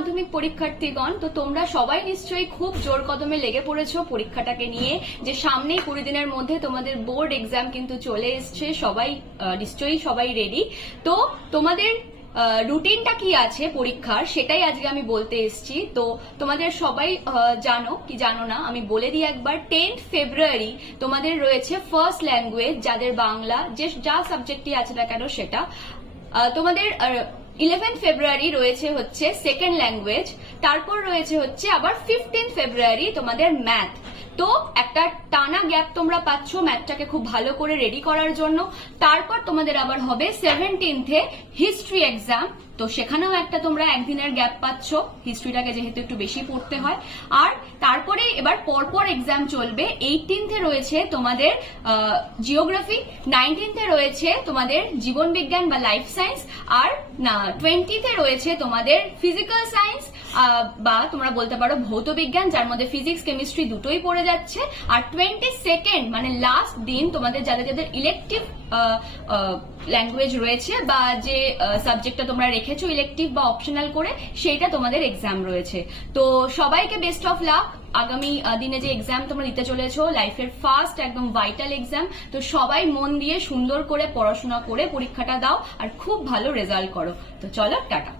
মাধ্যমিক পরীক্ষার্থীগণ, তো তোমরা সবাই নিশ্চয়ই খুব জোর কদমে লেগে পড়েছো পরীক্ষাটাকে নিয়ে, যে সামনেই 20 দিনের মধ্যে তোমাদের বোর্ড এক্সাম কিন্তু চলে এসছে। সবাই নিশ্চয়ই সবাই রেডি। তো তোমাদের রুটিনটা কি আছে পরীক্ষার, সেটাই আজকে আমি বলতে এসেছি। তো তোমাদের সবাই জানো কি জানো না আমি বলে দিই একবার। 10th ফেব্রুয়ারি তোমাদের রয়েছে ফার্স্ট ল্যাঙ্গুয়েজ, যাদের বাংলা যে যা সাবজেক্টই আছে না কেন সেটা। তোমাদের 11th ফেব্রুয়ারি রয়েছে হচ্ছে সেকেন্ড ল্যাঙ্গুয়েজ। তারপর রয়েছে হচ্ছে আবার 15th ফেব্রুয়ারি তোমাদের ম্যাথ। তো একটা টানা গ্যাপ তোমরা পাচ্ছ ম্যাথটাকে খুব ভালো করে রেডি করার জন্য। তারপর তোমাদের আবার হবে 17th-এ হিস্ট্রি এক্সাম। তো সেখানেও একটা তোমরা একদিনের গ্যাপ পাচ্ছ, হিস্ট্রিটাকে যেহেতু একটু বেশি পড়তে হয়। আর তারপরে এবার পরপর এক্সাম চলবে। 18th-এ রয়েছে তোমাদের জিওগ্রাফি, 19th-এ রয়েছে তোমাদের জীবন বিজ্ঞান বা লাইফ সায়েন্স, আর 20th-এ রয়েছে তোমাদের ফিজিক্যাল সায়েন্স বা তোমরা বলতে পারো ভৌত বিজ্ঞান, যার মধ্যে ফিজিক্স কেমিস্ট্রি দুটোই পড়ে যাচ্ছে। আর 22nd মানে লাস্ট দিন তোমাদের যাদের যাদের ইলেকটিভ ল্যাঙ্গুয়েজ রয়েছে বা যে সাবজেক্টটা তোমরা রেখেছো ইলেকটিভ বা অপশনাল করে, সেইটা তোমাদের এক্সাম রয়েছে। তো সবাইকে বেস্ট অফ লাক। আগামী দিনে যে এক্সাম তোমরা দিতে চলেছো, লাইফের ফার্স্ট একদম ভাইটাল এক্সাম। তো সবাই মন দিয়ে সুন্দর করে পড়াশোনা করে পরীক্ষাটা দাও আর খুব ভালো রেজাল্ট করো। তো চলো, টাটা।